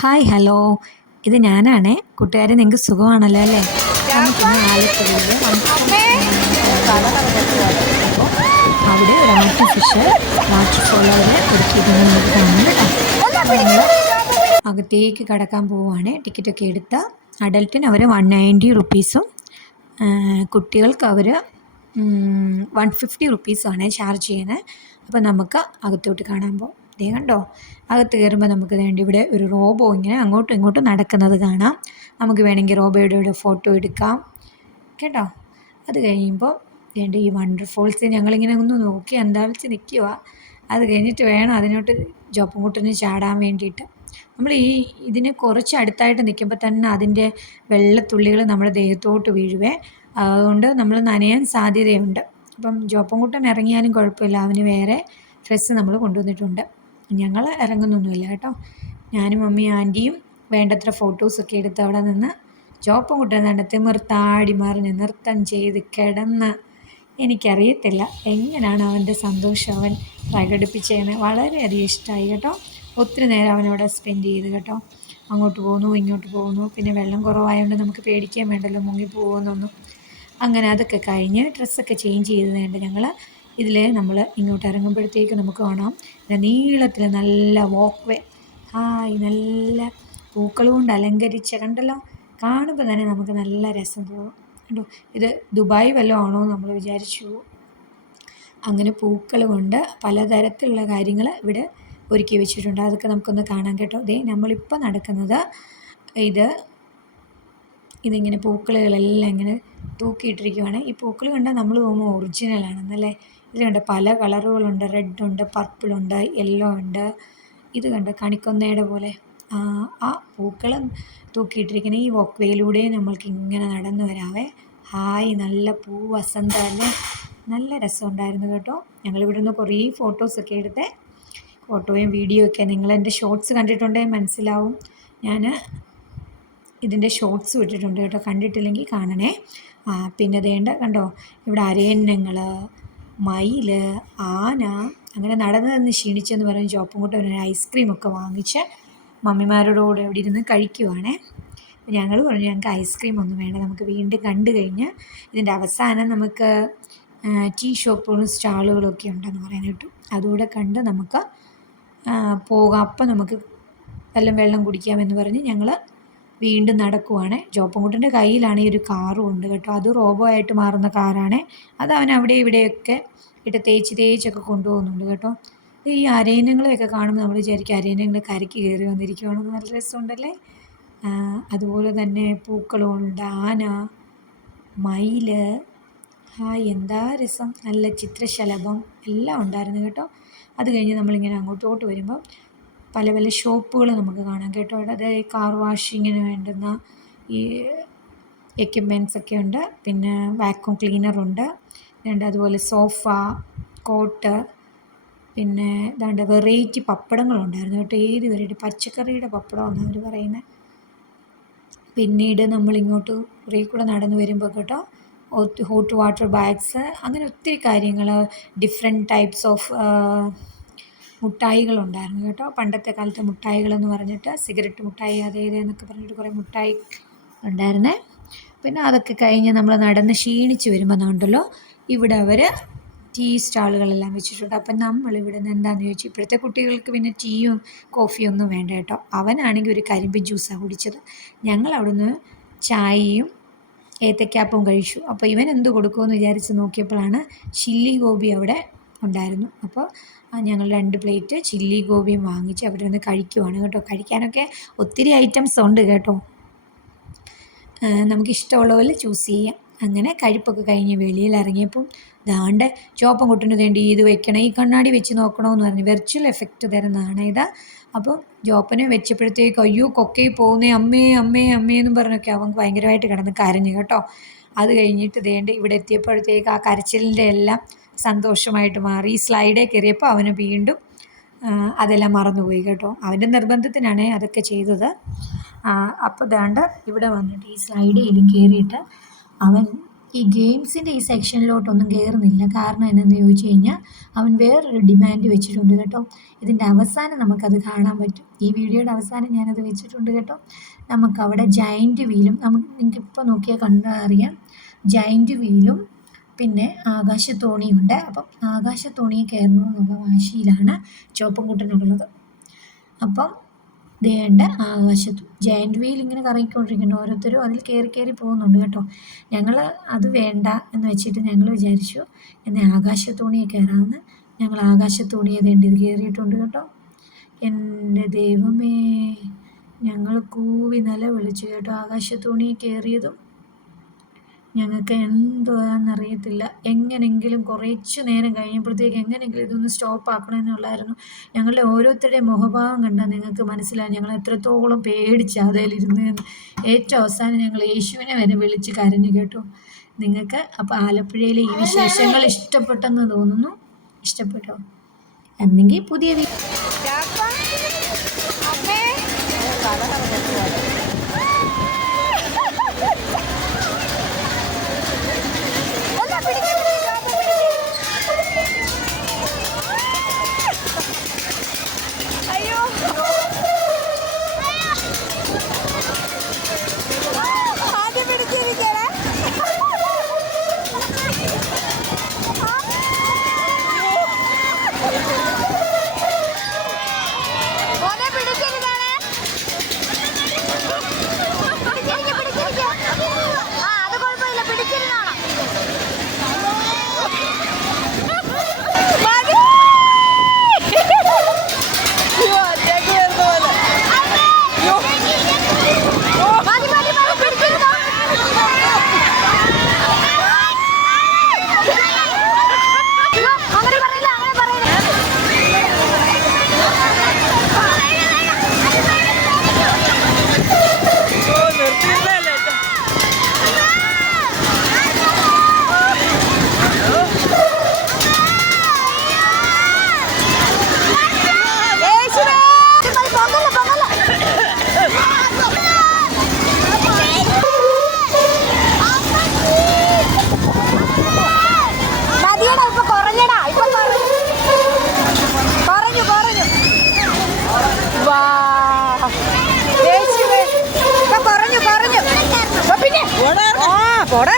Hi hello. ഇത് ഞാനാണേ. കൂട്ടുകാരെ, നിങ്ങൾക്ക് സുഖമാണല്ലോ അല്ലേ? നമുക്കിന്ന് ആലപ്പുഴയിൽ അപ്പോൾ അവിടെ ഒരു ആർട്ടിഫിഷ്യൽ വാട്ടർഫോൾ അവിടെ ഒരുക്കിയിട്ടുണ്ട്. നമുക്ക് കാണാം കേട്ടോ. അപ്പോൾ നമ്മൾ അകത്തേക്ക് കടക്കാൻ പോവുകയാണ്. ടിക്കറ്റൊക്കെ എടുത്ത അഡൽട്ടിന് അവർ 190 റുപ്പീസും കുട്ടികൾക്ക് അവർ 150 റുപ്പീസുമാണ് ചാർജ് ചെയ്യുന്നത്. അപ്പോൾ നമുക്ക് അകത്തോട്ട് കാണാൻ പോകാം. ദേ കണ്ടോ, അകത്ത് കയറുമ്പോൾ നമുക്ക് വേണ്ടി ഇവിടെ ഒരു റോബോ ഇങ്ങനെ അങ്ങോട്ടും ഇങ്ങോട്ടും നടക്കുന്നത് കാണാം. നമുക്ക് വേണമെങ്കിൽ റോബോയുടെ ഇവിടെ ഫോട്ടോ എടുക്കാം കേട്ടോ. അത് കഴിയുമ്പോൾ വേണ്ട ഈ വണ്ടർഫോൾസ് ഞങ്ങളിങ്ങനെ ഒന്ന് നോക്കി അന്താളിച്ച് നിൽക്കുക. അത് കഴിഞ്ഞിട്ട് വേണം അതിനോട്ട് ജോപ്പൻകുട്ടന് ചാടാൻ വേണ്ടിയിട്ട്. നമ്മൾ ഇതിന് കുറച്ച് അടുത്തായിട്ട് നിൽക്കുമ്പോൾ തന്നെ അതിൻ്റെ വെള്ളത്തുള്ളികൾ നമ്മുടെ ദേഹത്തോട്ട് വീഴുവേ. അതുകൊണ്ട് നമ്മൾ നനയാൻ സാധ്യതയുണ്ട്. അപ്പം ജോപ്പൻകുട്ടൻ ഇറങ്ങിയാലും കുഴപ്പമില്ല, അവന് വേറെ ഡ്രസ്സ് നമ്മൾ കൊണ്ടുവന്നിട്ടുണ്ട്. ഞങ്ങൾ ഇറങ്ങുന്നൊന്നുമില്ല കേട്ടോ. ഞാനും മമ്മിയും ആൻറ്റിയും വേണ്ടത്ര ഫോട്ടോസൊക്കെ എടുത്ത് അവിടെ നിന്ന് ജോപ്പൻകുട്ടൻ തന്നെ തിമിർത്താടി മറിഞ്ഞ് നൃത്തം ചെയ്ത് കിടന്ന് എനിക്കറിയത്തില്ല എങ്ങനെയാണ് അവൻ്റെ സന്തോഷം അവൻ പ്രകടിപ്പിച്ചതെന്ന്. വളരെയധികം ഇഷ്ടമായി കേട്ടോ. ഒത്തിരി നേരം അവനവിടെ സ്പെൻഡ് ചെയ്ത് കേട്ടോ. അങ്ങോട്ട് പോകുന്നു ഇങ്ങോട്ട് പോകുന്നു. പിന്നെ വെള്ളം കുറവായതുകൊണ്ട് നമുക്ക് പേടിക്കാൻ വേണ്ടല്ലോ മുങ്ങി പോകുമെന്നൊന്നും. അങ്ങനെ അതൊക്കെ കഴിഞ്ഞ് ഡ്രസ്സൊക്കെ ചേഞ്ച് ചെയ്ത് വേണ്ട ഞങ്ങൾ ഇതിൽ നമ്മൾ ഇങ്ങോട്ട് ഇറങ്ങുമ്പോഴത്തേക്ക് നമുക്ക് കാണാം നീളത്തിൽ നല്ല വാക്ക് വേ. ഹായ്, നല്ല പൂക്കൾ കൊണ്ട് അലങ്കരിച്ച കണ്ടല്ലോ. കാണുമ്പോൾ തന്നെ നമുക്ക് നല്ല രസം തോന്നും കണ്ടോ. ഇത് ദുബായ് വല്ലതും ആണോ എന്ന് നമ്മൾ വിചാരിച്ചു. അങ്ങനെ പൂക്കൾ കൊണ്ട് പലതരത്തിലുള്ള കാര്യങ്ങൾ ഇവിടെ ഒരുക്കി വെച്ചിട്ടുണ്ട്. അതൊക്കെ നമുക്കൊന്ന് കാണാം കേട്ടോ. ദേ നമ്മളിപ്പോൾ നടക്കുന്നത് ഇതിങ്ങനെ പൂക്കളുകളെല്ലാം ഇങ്ങനെ തൂക്കിയിട്ടിരിക്കുവാണ്. ഈ പൂക്കൾ കണ്ടാൽ നമ്മൾ പോകുമ്പോൾ ഒറിജിനലാണെന്നല്ലേ. ഇത് കണ്ട പല കളറുകളുണ്ട്. റെഡ് ഉണ്ട്, പർപ്പിളുണ്ട്, യെല്ലോ ഉണ്ട്. ഇത് കണ്ട കണിക്കൊന്നയുടെ പോലെ ആ പൂക്കൾ തൂക്കിയിട്ടിരിക്കുന്ന ഈ വോക്ക് വേയിലൂടെ നമ്മൾക്ക് ഇങ്ങനെ നടന്നു വരാവേ. ഹായ്, നല്ല പൂ വസന്തമല്ലേ. നല്ല രസമുണ്ടായിരുന്നു കേട്ടോ. ഞങ്ങളിവിടെ നിന്ന് കുറേ ഫോട്ടോസൊക്കെ എടുത്തേ. ഫോട്ടോയും വീഡിയോ ഒക്കെ നിങ്ങളെൻ്റെ ഷോർട്സ് കണ്ടിട്ടുണ്ടെങ്കിൽ മനസ്സിലാവും. ഞാൻ ഇതിൻ്റെ ഷോർട്സ് വിട്ടിട്ടുണ്ട് കേട്ടോ. കണ്ടിട്ടില്ലെങ്കിൽ കാണണേ. പിന്നെ അതേണ്ട കണ്ടോ, ഇവിടെ അരയന്നങ്ങൾ, മയിൽ, ആന. അങ്ങനെ നടന്നതെന്ന് ക്ഷീണിച്ചെന്ന് പറഞ്ഞ് ജോപ്പൻകുട്ടൻ ഒരു ഐസ്ക്രീമൊക്കെ വാങ്ങിച്ച് മമ്മിമാരോടുകൂടെ ഇവിടെ ഇരുന്ന് കഴിക്കുവാണേ. ഞങ്ങൾ പറഞ്ഞു ഞങ്ങൾക്ക് ഐസ്ക്രീം ഒന്നും വേണ്ട, നമുക്ക് വീണ്ടും കണ്ടു കഴിഞ്ഞ് ഇതിൻ്റെ അവസാനം നമുക്ക് ടീ ഷോപ്പുകളും സ്റ്റാളുകളും ഒക്കെ ഉണ്ടെന്ന് പറയാൻ കേട്ടു. അതുകൂടെ കണ്ട് നമുക്ക് പോകാം. അപ്പം നമുക്ക് വെള്ളം കുടിക്കാമെന്ന് പറഞ്ഞ് ഞങ്ങൾ വീണ്ടും നടക്കുവാണ്. ജോപ്പൻകുട്ടൻ്റെ കയ്യിലാണ് ഈ ഒരു കാറും ഉണ്ട് കേട്ടോ. അത് റോബോ ആയിട്ട് മാറുന്ന കാറാണ്. അത് അവൻ അവിടെ ഇവിടെയൊക്കെ ഇട്ട് തേച്ചൊക്കെ കൊണ്ടുപോകുന്നുണ്ട് കേട്ടോ. ഈ അരയന്നങ്ങളെയൊക്കെ കാണുമ്പോൾ നമ്മൾ വിചാരിക്കും അരയന്നങ്ങൾ കരയ്ക്ക് കയറി വന്നിരിക്കുകയാണെന്ന്. നല്ല രസമുണ്ടല്ലേ. അതുപോലെ തന്നെ പൂക്കളുണ്ട്, ആന, മയിൽ. ഹായ്, എന്താ രസം. നല്ല ചിത്രശലഭം എല്ലാം ഉണ്ടായിരുന്നു കേട്ടോ. അത് കഴിഞ്ഞ് നമ്മളിങ്ങനെ അങ്ങോട്ടോട്ട് വരുമ്പോൾ പല പല ഷോപ്പുകൾ നമുക്ക് കാണാം കേട്ടോ. അവിടെ ഈ കാർ വാഷിങ്ങിന് വേണ്ടുന്ന ഈ എക്യുപ്മെൻറ്റ്സൊക്കെ ഉണ്ട്. പിന്നെ വാക്യൂം ക്ലീനറുണ്ട്. അതുപോലെ സോഫ, കോട്ട്, പിന്നെ ഇതാണ്ട് വെറൈറ്റി പപ്പടങ്ങളുണ്ടായിരുന്നു കേട്ടോ. ഏത് വെറൈറ്റി പച്ചക്കറിയുടെ പപ്പടമാണ് അവർ പറയുന്നത്. പിന്നീട് നമ്മളിങ്ങോട്ട് കുറേ കൂടെ നടന്നു വരുമ്പോൾ കേട്ടോ ഹോട്ട് വാട്ടർ ബാഗ്സ്, അങ്ങനെ ഒത്തിരി കാര്യങ്ങൾ, ഡിഫറെൻറ്റ് ടൈപ്സ് ഓഫ് മുട്ടായികളുണ്ടായിരുന്നു കേട്ടോ. പണ്ടത്തെ കാലത്തെ മുട്ടായികളെന്ന് പറഞ്ഞിട്ട് സിഗരറ്റ് മുട്ടായി അതേതെന്നൊക്കെ പറഞ്ഞിട്ട് കുറേ മുട്ടായി ഉണ്ടായിരുന്നേ. പിന്നെ അതൊക്കെ കഴിഞ്ഞ് നമ്മൾ നടന്ന് ക്ഷീണിച്ച് വരുമ്പോൾ ഉണ്ടല്ലോ ഇവിടെ അവർ ടീ സ്റ്റാളുകളെല്ലാം വെച്ചിട്ടുണ്ട്. അപ്പം നമ്മളിവിടെ നിന്ന് എന്താണെന്ന് ചോദിച്ചാൽ ഇപ്പോഴത്തെ കുട്ടികൾക്ക് പിന്നെ ടീയും കോഫിയും ഒന്നും വേണ്ട കേട്ടോ. അവനാണെങ്കിൽ ഒരു കരിമ്പിൻ ജ്യൂസാണ് കുടിച്ചത്. ഞങ്ങൾ അവിടുന്ന് ചായയും ഏത്തക്കാപ്പവും കഴിച്ചു. അപ്പോൾ ഇവൻ എന്ത് കൊടുക്കുമെന്ന് വിചാരിച്ച് നോക്കിയപ്പോഴാണ് ചില്ലി ഗോബി അവിടെ ഉണ്ടായിരുന്നു. അപ്പോൾ ഞങ്ങൾ 2 പ്ലേറ്റ് ചില്ലി ഗോപിയും വാങ്ങിച്ച് അവിടെ നിന്ന് കഴിക്കുവാണ് കേട്ടോ. കഴിക്കാനൊക്കെ ഒത്തിരി ഐറ്റംസ് ഉണ്ട് കേട്ടോ. നമുക്കിഷ്ടമുള്ള പോലെ ചൂസ് ചെയ്യാം. അങ്ങനെ കഴിപ്പൊക്കെ കഴിഞ്ഞ് വെളിയിൽ ഇറങ്ങിയപ്പം ദാണ്ട് ജോപ്പൻകുട്ടന് വേണ്ടി ഇത് വെക്കണം, ഈ കണ്ണാടി വെച്ച് നോക്കണമെന്ന് പറഞ്ഞ് വെർച്വൽ എഫക്റ്റ് തരുന്നതാണ് ഇത്. അപ്പോൾ ജോപ്പനെ വെച്ചപ്പോഴത്തേക്ക് അയ്യോ കൊക്കയിൽ പോകുന്നേ അമ്മേ അമ്മേ അമ്മേന്നും പറഞ്ഞൊക്കെ അവൻ ഭയങ്കരമായിട്ട് കിടന്ന് കരഞ്ഞു കേട്ടോ. അത് കഴിഞ്ഞിട്ട് ഇവിടെ എത്തിയപ്പോഴത്തേക്ക് ആ കരച്ചിലിൻ്റെ എല്ലാം സന്തോഷമായിട്ട് മാറി. ഈ സ്ലൈഡേ കയറിയപ്പോൾ അവന് വീണ്ടും അതെല്ലാം മറന്നുപോയി കേട്ടോ. അവൻ്റെ നിർബന്ധത്തിനാണ് അതൊക്കെ ചെയ്തത്. അപ്പോൾ ദാണ്ട് ഇവിടെ വന്നിട്ട് ഈ സ്ലൈഡിൽ കയറിയിട്ട് അവൻ ഈ ഗെയിംസിൻ്റെ ഈ സെക്ഷനിലോട്ടൊന്നും കയറുന്നില്ല. കാരണം എന്നാന്ന് ചോദിച്ചു കഴിഞ്ഞാൽ അവൻ വേറൊരു ഡിമാൻഡ് വെച്ചിട്ടുണ്ട് കേട്ടോ. ഇതിൻ്റെ അവസാനം നമുക്കത് കാണാൻ പറ്റും. ഈ വീഡിയോയുടെ അവസാനം ഞാനത് വെച്ചിട്ടുണ്ട് കേട്ടോ. നമുക്കവിടെ ജയൻറ്റ് വീലും നിങ്ങൾക്കിപ്പോൾ നോക്കിയാൽ കണ്ടാൽ അറിയാം. ജയൻറ്റ് വീലും പിന്നെ ആകാശത്തോണിയുണ്ട്. അപ്പം ആകാശത്തോണിയിൽ കയറണമെന്നുള്ള വാശിയിലാണ് ചുവപ്പൻകുട്ടനുള്ളത്. അപ്പം ദേണ്ട ആകാശത്ത് ജയൻറ്റ് വീൽ ഇങ്ങനെ കറങ്ങിക്കൊണ്ടിരിക്കുന്നു. ഓരോരുത്തരും അതിൽ കയറി പോകുന്നുണ്ട് കേട്ടോ. ഞങ്ങൾ അത് വേണ്ട എന്ന് വെച്ചിട്ട് ഞങ്ങൾ വിചാരിച്ചു എന്നാൽ ആകാശത്തോണിയെ കയറാമെന്ന്. ഞങ്ങൾ ആകാശത്തോണിയെ ഇത് കയറിയിട്ടുണ്ട് കേട്ടോ. എൻ്റെ ദൈവമേ, ഞങ്ങൾ കൂവി നിലവിളിച്ചു കേട്ടോ. ആകാശത്തോണിയെ കയറിയതും ഞങ്ങൾക്ക് എന്തുവാണെന്നറിയത്തില്ല. എങ്ങനെയെങ്കിലും കുറച്ച് നേരം കഴിഞ്ഞപ്പോഴത്തേക്ക് എങ്ങനെയെങ്കിലും ഇതൊന്ന് സ്റ്റോപ്പ് ആക്കണമെന്നുള്ളായിരുന്നു. ഞങ്ങളുടെ ഓരോരുത്തരുടെയും മുഖഭാവം കണ്ടാൽ നിങ്ങൾക്ക് മനസ്സിലാകും ഞങ്ങൾ എത്രത്തോളം പേടിച്ച് അതിലിരുന്നതെന്ന്. ഏറ്റവും അവസാനം ഞങ്ങൾ യേശുവിനെ വരെ വിളിച്ച് കരഞ്ഞു കേട്ടോ. നിങ്ങൾക്ക് അപ്പോൾ ആലപ്പുഴയിലെ ഈ വിശേഷങ്ങൾ ഇഷ്ടപ്പെട്ടെന്ന് തോന്നുന്നു. ഇഷ്ടപ്പെട്ടോ? എന്നെങ്കിൽ പുതിയ പോടാ